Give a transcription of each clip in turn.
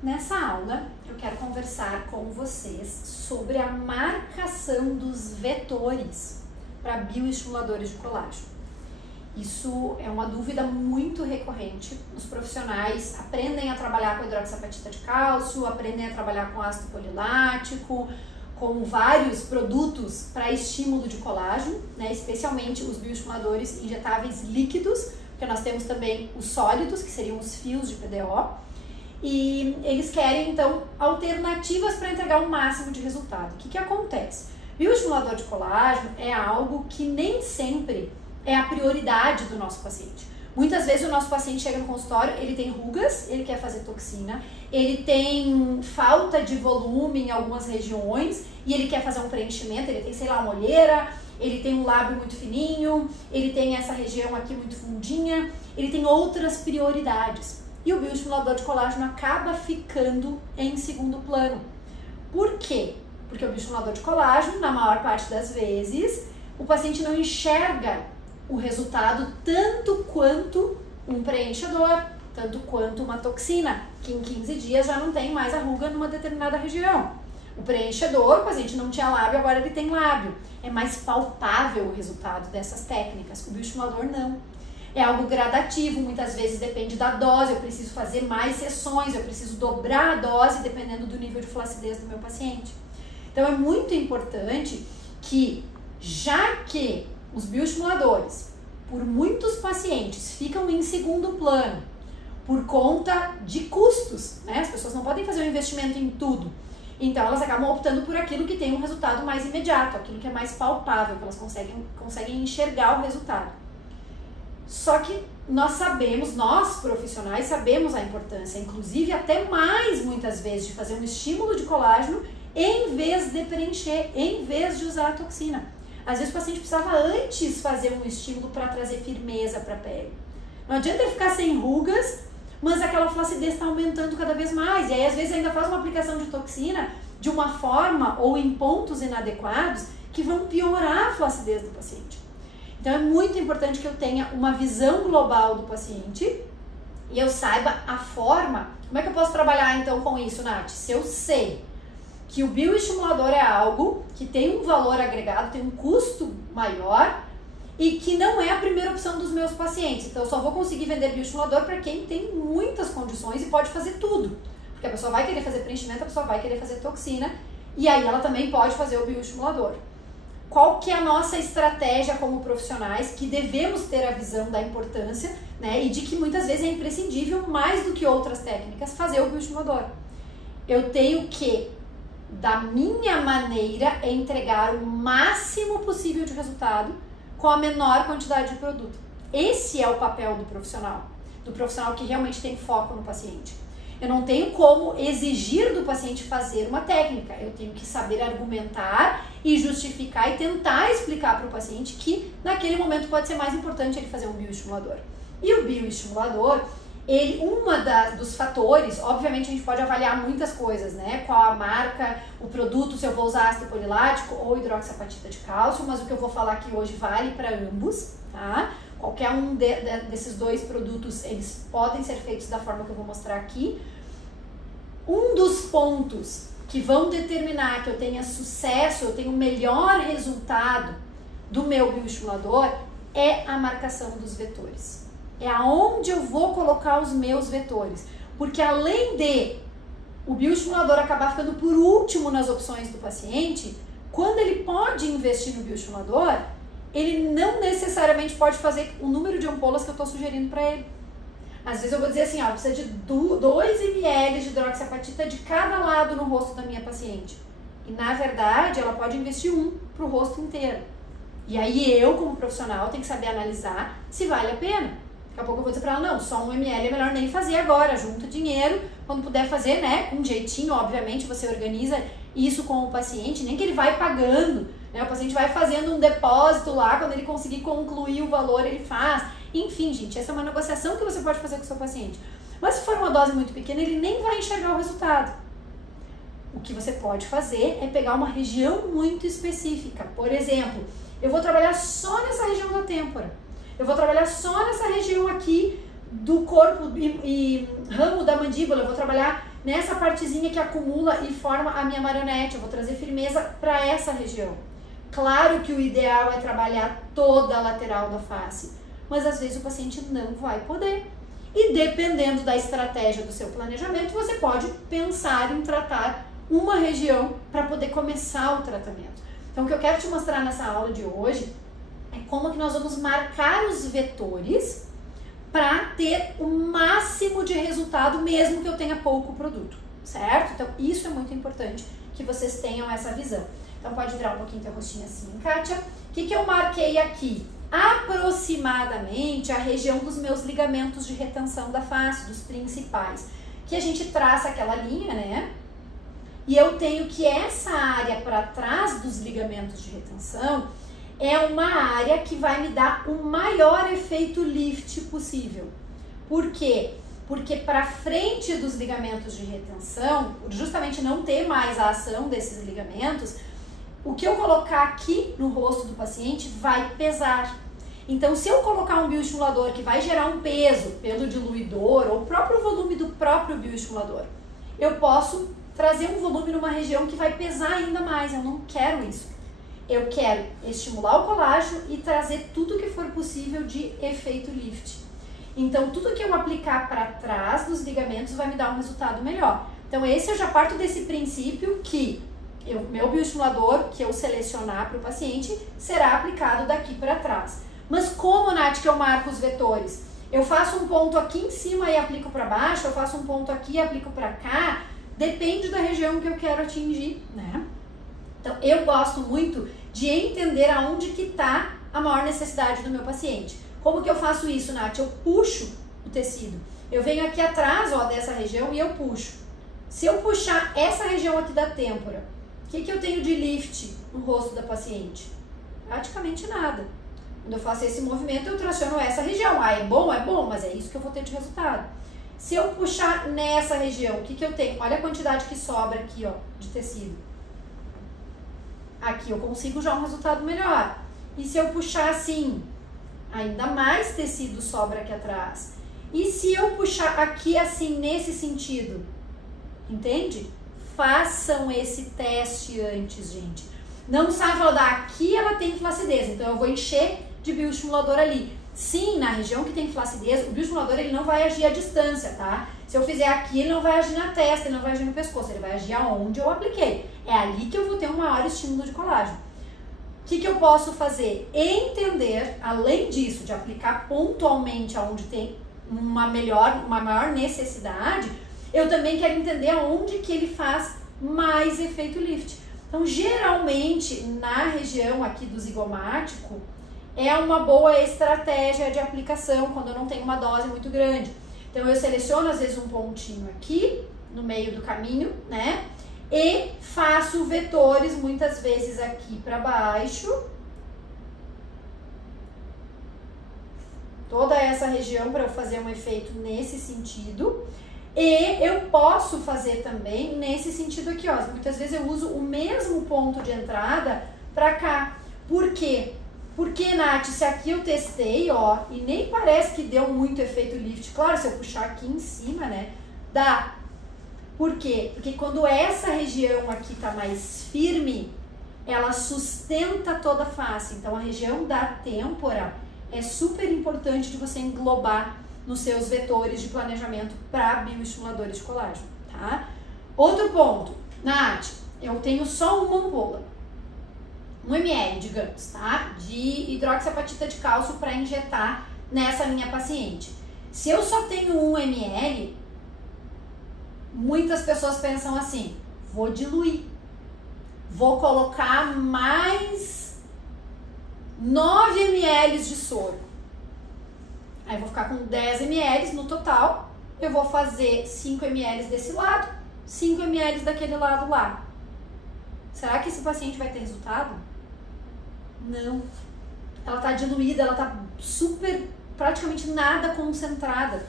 Nessa aula, eu quero conversar com vocês sobre a marcação dos vetores para bioestimuladores de colágeno. Isso é uma dúvida muito recorrente. Os profissionais aprendem a trabalhar com hidroxapatita de cálcio, aprendem a trabalhar com ácido polilático, com vários produtos para estímulo de colágeno, né? Especialmente os bioestimuladores injetáveis líquidos, porque nós temos também os sólidos, que seriam os fios de PDO. E eles querem, então, alternativas para entregar o máximo de resultado. O que acontece? Bioestimulador de colágeno é algo que nem sempre é a prioridade do nosso paciente. Muitas vezes o nosso paciente chega no consultório, ele tem rugas, ele quer fazer toxina, ele tem falta de volume em algumas regiões e ele quer fazer um preenchimento, ele tem, sei lá, uma olheira, ele tem um lábio muito fininho, ele tem essa região aqui muito fundinha, ele tem outras prioridades. E o bioestimulador de colágeno acaba ficando em segundo plano. Por quê? Porque o bioestimulador de colágeno, na maior parte das vezes, o paciente não enxerga o resultado tanto quanto um preenchedor, tanto quanto uma toxina, que em 15 dias já não tem mais a ruga numa determinada região. O preenchedor, o paciente não tinha lábio, agora ele tem lábio. É mais palpável o resultado dessas técnicas. O bioestimulador não. É algo gradativo, muitas vezes depende da dose, eu preciso fazer mais sessões, eu preciso dobrar a dose dependendo do nível de flacidez do meu paciente. Então é muito importante que, já que os bioestimuladores, por muitos pacientes, ficam em segundo plano por conta de custos, né? As pessoas não podem fazer um investimento em tudo. Então elas acabam optando por aquilo que tem um resultado mais imediato, aquilo que é mais palpável, que elas conseguem enxergar o resultado. Só que nós sabemos, nós profissionais sabemos a importância, inclusive até mais muitas vezes, de fazer um estímulo de colágeno em vez de preencher, em vez de usar a toxina. Às vezes o paciente precisava antes fazer um estímulo para trazer firmeza para a pele. Não adianta ele ficar sem rugas, mas aquela flacidez está aumentando cada vez mais. E aí às vezes ainda faz uma aplicação de toxina de uma forma ou em pontos inadequados que vão piorar a flacidez do paciente. Então é muito importante que eu tenha uma visão global do paciente e eu saiba a forma. Como é que eu posso trabalhar então com isso, Nath? Se eu sei que o bioestimulador é algo que tem um valor agregado, tem um custo maior e que não é a primeira opção dos meus pacientes. Então eu só vou conseguir vender bioestimulador para quem tem muitas condições e pode fazer tudo. Porque a pessoa vai querer fazer preenchimento, a pessoa vai querer fazer toxina e aí ela também pode fazer o bioestimulador. Qual que é a nossa estratégia como profissionais, que devemos ter a visão da importância, né, e de que muitas vezes é imprescindível, mais do que outras técnicas, fazer o bioestimulador. Eu tenho que, da minha maneira, entregar o máximo possível de resultado com a menor quantidade de produto. Esse é o papel do profissional que realmente tem foco no paciente. Eu não tenho como exigir do paciente fazer uma técnica, eu tenho que saber argumentar e justificar e tentar explicar para o paciente que naquele momento pode ser mais importante ele fazer um bioestimulador. E o bioestimulador, dos fatores, obviamente a gente pode avaliar muitas coisas, né? Qual a marca, o produto, se eu vou usar ácido polilático ou hidroxapatita de cálcio, mas o que eu vou falar aqui hoje vale para ambos, tá? Qualquer um desses dois produtos, eles podem ser feitos da forma que eu vou mostrar aqui. Um dos pontos que vão determinar que eu tenha sucesso, eu tenho o melhor resultado do meu bioestimulador é a marcação dos vetores. É aonde eu vou colocar os meus vetores. Porque além de o bioestimulador acabar ficando por último nas opções do paciente, quando ele pode investir no bioestimulador, ele não necessariamente pode fazer o número de ampolas que eu estou sugerindo para ele. Às vezes eu vou dizer assim, ó, precisa de 2 ml de hidroxapatita de cada lado no rosto da minha paciente. E na verdade ela pode investir 1 para o rosto inteiro. E aí eu, como profissional, tenho que saber analisar se vale a pena. Daqui a pouco eu vou dizer para ela, não, só 1 ml é melhor nem fazer agora, junta dinheiro, quando puder fazer, né, com jeitinho, obviamente, você organiza isso com o paciente, nem que ele vai pagando, né, o paciente vai fazendo um depósito lá, quando ele conseguir concluir o valor, ele faz. Enfim, gente, essa é uma negociação que você pode fazer com o seu paciente. Mas se for uma dose muito pequena, ele nem vai enxergar o resultado. O que você pode fazer é pegar uma região muito específica. Por exemplo, eu vou trabalhar só nessa região da têmpora. Eu vou trabalhar só nessa região aqui do corpo e ramo da mandíbula. Eu vou trabalhar nessa partezinha que acumula e forma a minha marionete, eu vou trazer firmeza para essa região. Claro que o ideal é trabalhar toda a lateral da face, mas às vezes o paciente não vai poder. E dependendo da estratégia do seu planejamento, você pode pensar em tratar uma região para poder começar o tratamento. Então, o que eu quero te mostrar nessa aula de hoje é como que nós vamos marcar os vetores para ter o máximo de resultado, mesmo que eu tenha pouco produto, certo? Então, isso é muito importante que vocês tenham essa visão. Então, pode virar um pouquinho teu rostinho assim, Kátia. O que eu marquei aqui? Aproximadamente a região dos meus ligamentos de retenção da face, dos principais, que a gente traça aquela linha, né? E eu tenho que essa área para trás dos ligamentos de retenção é uma área que vai me dar o maior efeito lift possível. Por quê? Porque para frente dos ligamentos de retenção, por justamente não ter mais a ação desses ligamentos, o que eu colocar aqui no rosto do paciente vai pesar. Então, se eu colocar um bioestimulador que vai gerar um peso pelo diluidor ou o próprio volume do próprio bioestimulador, eu posso trazer um volume numa região que vai pesar ainda mais. Eu não quero isso. Eu quero estimular o colágeno e trazer tudo que for possível de efeito lift. Então, tudo que eu aplicar para trás dos ligamentos vai me dar um resultado melhor. Então, esse eu já parto desse princípio que meu bioestimulador que eu selecionar para o paciente será aplicado daqui para trás. Mas como, Nath, que eu marco os vetores? Eu faço um ponto aqui em cima e aplico para baixo, eu faço um ponto aqui e aplico para cá, depende da região que eu quero atingir, né? Então, eu gosto muito de entender aonde que está a maior necessidade do meu paciente. Como que eu faço isso, Nath? Eu puxo o tecido. Eu venho aqui atrás, ó, dessa região e eu puxo. Se eu puxar essa região aqui da têmpora, o que eu tenho de lift no rosto da paciente? Praticamente nada. Quando eu faço esse movimento, eu traciono essa região. Ah, é bom, mas é isso que eu vou ter de resultado. Se eu puxar nessa região, o que eu tenho? Olha a quantidade que sobra aqui, ó, de tecido. Aqui eu consigo já um resultado melhor. E se eu puxar assim, ainda mais tecido sobra aqui atrás. E se eu puxar aqui assim, nesse sentido? Entende? Façam esse teste antes, gente. Não sai falando, aqui ela tem flacidez, então eu vou encher de bioestimulador ali. Sim, na região que tem flacidez, o bioestimulador ele não vai agir à distância, tá? Se eu fizer aqui, ele não vai agir na testa, ele não vai agir no pescoço, ele vai agir aonde eu apliquei. É ali que eu vou ter um maior estímulo de colágeno. O que eu posso fazer? Entender, além disso, de aplicar pontualmente aonde tem uma maior necessidade, eu também quero entender aonde que ele faz mais efeito lift. Então, geralmente, na região aqui do zigomático, é uma boa estratégia de aplicação quando eu não tenho uma dose muito grande. Então, eu seleciono, às vezes, um pontinho aqui, no meio do caminho, né? E faço vetores, muitas vezes, aqui para baixo. Toda essa região para eu fazer um efeito nesse sentido. E eu posso fazer também nesse sentido aqui, ó. Muitas vezes eu uso o mesmo ponto de entrada para cá. Por quê? Porque, Nath, se aqui eu testei, ó, e nem parece que deu muito efeito lift. Claro, se eu puxar aqui em cima, né, dá. Por quê? Porque quando essa região aqui tá mais firme, ela sustenta toda a face. Então, a região da têmpora é super importante de você englobar nos seus vetores de planejamento para bioestimuladores de colágeno, tá? Outro ponto, Nath, eu tenho só uma ampola, 1 ml, digamos, tá? De hidroxiapatita de cálcio para injetar nessa minha paciente. Se eu só tenho 1 ml, muitas pessoas pensam assim, vou diluir, vou colocar mais 9 ml de soro. Aí eu vou ficar com 10 ml no total, eu vou fazer 5 ml desse lado, 5 ml daquele lado lá. Será que esse paciente vai ter resultado? Não. Ela tá diluída, ela tá super, praticamente nada concentrada.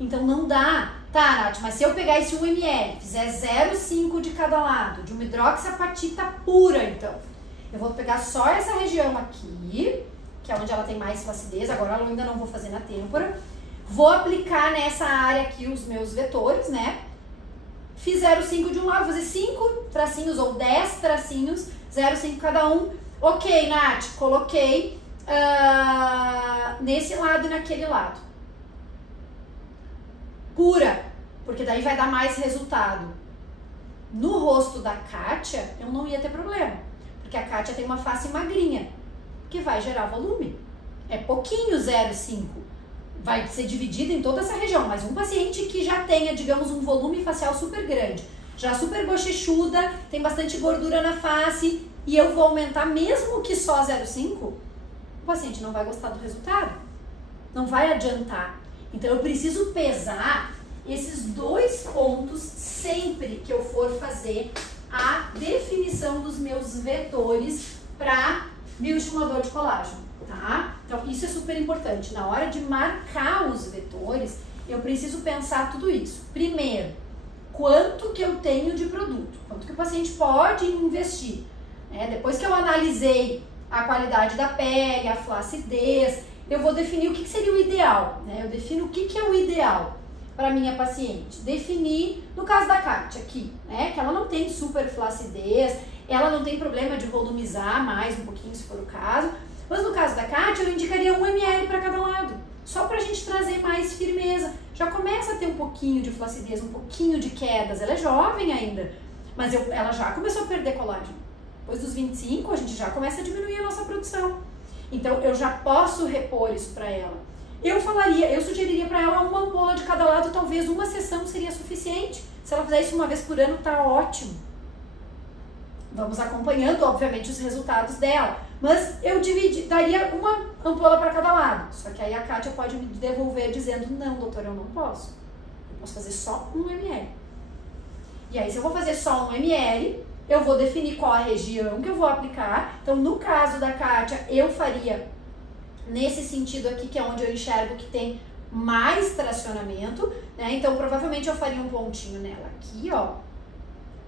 Então não dá. Tá, Nath, mas se eu pegar esse 1 ml, fizer 0,5 de cada lado, de uma hidroxiapatita pura, então, eu vou pegar só essa região aqui, que é onde ela tem mais flacidez, agora eu ainda não vou fazer na têmpora. Vou aplicar nessa área aqui os meus vetores, né? fiz 0,5 de um lado, vou fazer 5 tracinhos ou 10 tracinhos, 0,5 cada um. Ok, Nath, coloquei nesse lado e naquele lado. Pura, porque daí vai dar mais resultado. No rosto da Kátia, eu não ia ter problema, porque a Kátia tem uma face magrinha, que vai gerar volume. É pouquinho 0,5. Vai ser dividido em toda essa região, mas um paciente que já tenha, digamos, um volume facial super grande, já super bochechuda, tem bastante gordura na face, e eu vou aumentar mesmo que só 0,5, o paciente não vai gostar do resultado, não vai adiantar. Então eu preciso pesar esses dois pontos sempre que eu for fazer a definição dos meus vetores para bioestimulador de colágeno. Tá? Então isso é super importante. Na hora de marcar os vetores, eu preciso pensar tudo isso. Primeiro, quanto que eu tenho de produto? Quanto que o paciente pode investir? Depois que eu analisei a qualidade da pele, a flacidez, eu vou definir o que seria o ideal. Eu defino o que é o ideal para minha paciente. Definir, no caso da Kátia aqui, que ela não tem super flacidez, ela não tem problema de volumizar mais um pouquinho, se for o caso. Mas no caso da Kátia, eu indicaria 1 ml para cada lado, só para a gente trazer mais firmeza. Já começa a ter um pouquinho de flacidez, um pouquinho de quedas. Ela é jovem ainda, mas ela já começou a perder colágeno. Depois dos 25, a gente já começa a diminuir a nossa produção. Então, eu já posso repor isso para ela. Eu sugeriria para ela uma ampola de cada lado, talvez uma sessão seria suficiente. Se ela fizer isso uma vez por ano, tá ótimo. Vamos acompanhando, obviamente, os resultados dela. Mas eu daria uma ampola para cada lado. Só que aí a Kátia pode me devolver dizendo, não, doutor, eu não posso. Eu posso fazer só 1 ml. E aí, se eu vou fazer só 1 ml, eu vou definir qual a região que eu vou aplicar. Então, no caso da Kátia, eu faria nesse sentido aqui, que é onde eu enxergo que tem mais tracionamento, né? Então, provavelmente eu faria um pontinho nela aqui, ó.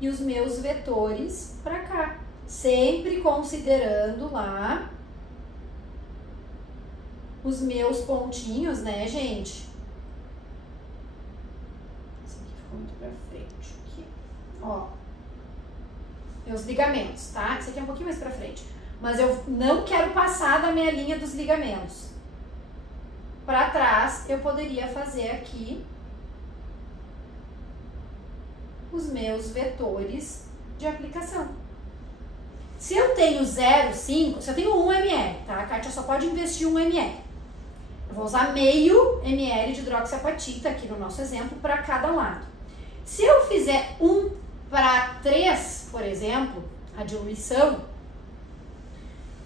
E os meus vetores para cá. Sempre considerando lá os meus pontinhos, né, gente? Esse aqui ficou muito pra frente. Aqui, ó. Meus ligamentos, tá? Esse aqui é um pouquinho mais pra frente. Mas eu não quero passar da minha linha dos ligamentos. Pra trás, eu poderia fazer aqui os meus vetores de aplicação. Se eu tenho 0,5, se eu tenho 1 ml, tá? A Kátia só pode investir 1 ml. Eu vou usar meio ml de hidroxiapatita aqui no nosso exemplo para cada lado. Se eu fizer 1 para 3, por exemplo, a diluição,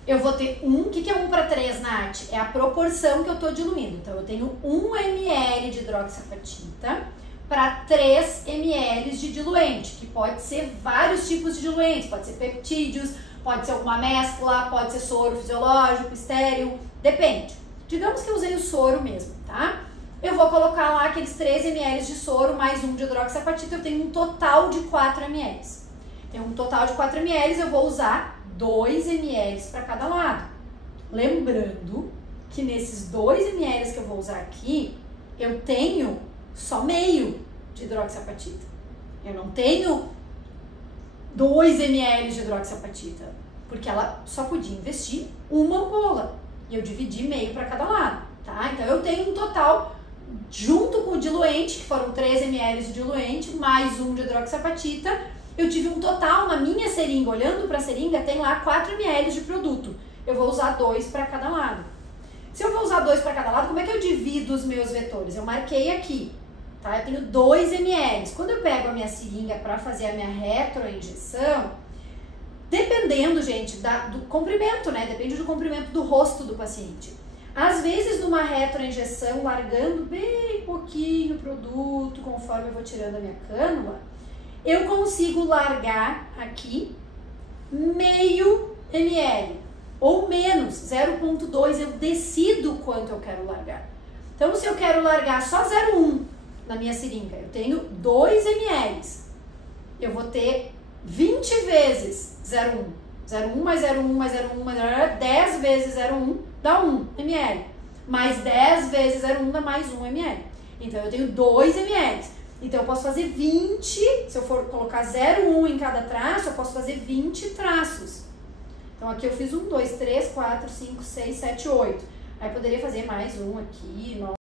eu vou ter o que é 1 para 3, Nath? É a proporção que eu estou diluindo. Então, eu tenho 1 ml de hidroxiapatita para 3 ml de diluente, que pode ser vários tipos de diluentes, pode ser peptídeos, pode ser alguma mescla, pode ser soro fisiológico, estéril, depende. Digamos que eu usei o soro mesmo, tá? Eu vou colocar lá aqueles 3 ml de soro mais 1 de hidroxiapatita, eu tenho um total de 4 ml. Tem um total de 4 ml, eu vou usar 2 ml para cada lado. Lembrando que nesses 2 ml que eu vou usar aqui, eu tenho só meio de hidroxiapatita. Eu não tenho 2 ml de hidroxiapatita, porque ela só podia investir uma ampola. E eu dividi meio para cada lado, tá? Então eu tenho um total, junto com o diluente, que foram 3 ml de diluente, mais 1 de hidroxiapatita, eu tive um total na minha seringa, olhando para a seringa, tem lá 4 ml de produto. Eu vou usar 2 para cada lado. Se eu vou usar 2 para cada lado, como é que eu divido os meus vetores? Eu marquei aqui, tá? Eu tenho 2 ml. Quando eu pego a minha seringa para fazer a minha retroinjeção, dependendo, gente, do comprimento, né? Depende do comprimento do rosto do paciente. Às vezes, numa retroinjeção, largando bem pouquinho o produto, conforme eu vou tirando a minha cânula, eu consigo largar aqui meio ml ou menos, 0,2, eu decido quanto eu quero largar. Então, se eu quero largar só 0,1 na minha seringa, eu tenho 2 ml, eu vou ter 20 vezes 0,1. 0,1 mais 0,1 mais 0,1 mais 0,1, 10 vezes 0,1 dá 1 ml. Mais 10 vezes 0,1 dá mais 1 ml. Então, eu tenho 2 ml. Então eu posso fazer 20, se eu for colocar 0, 1 em cada traço, eu posso fazer 20 traços. Então aqui eu fiz 1, 2, 3, 4, 5, 6, 7, 8. Aí poderia fazer mais um aqui, 9.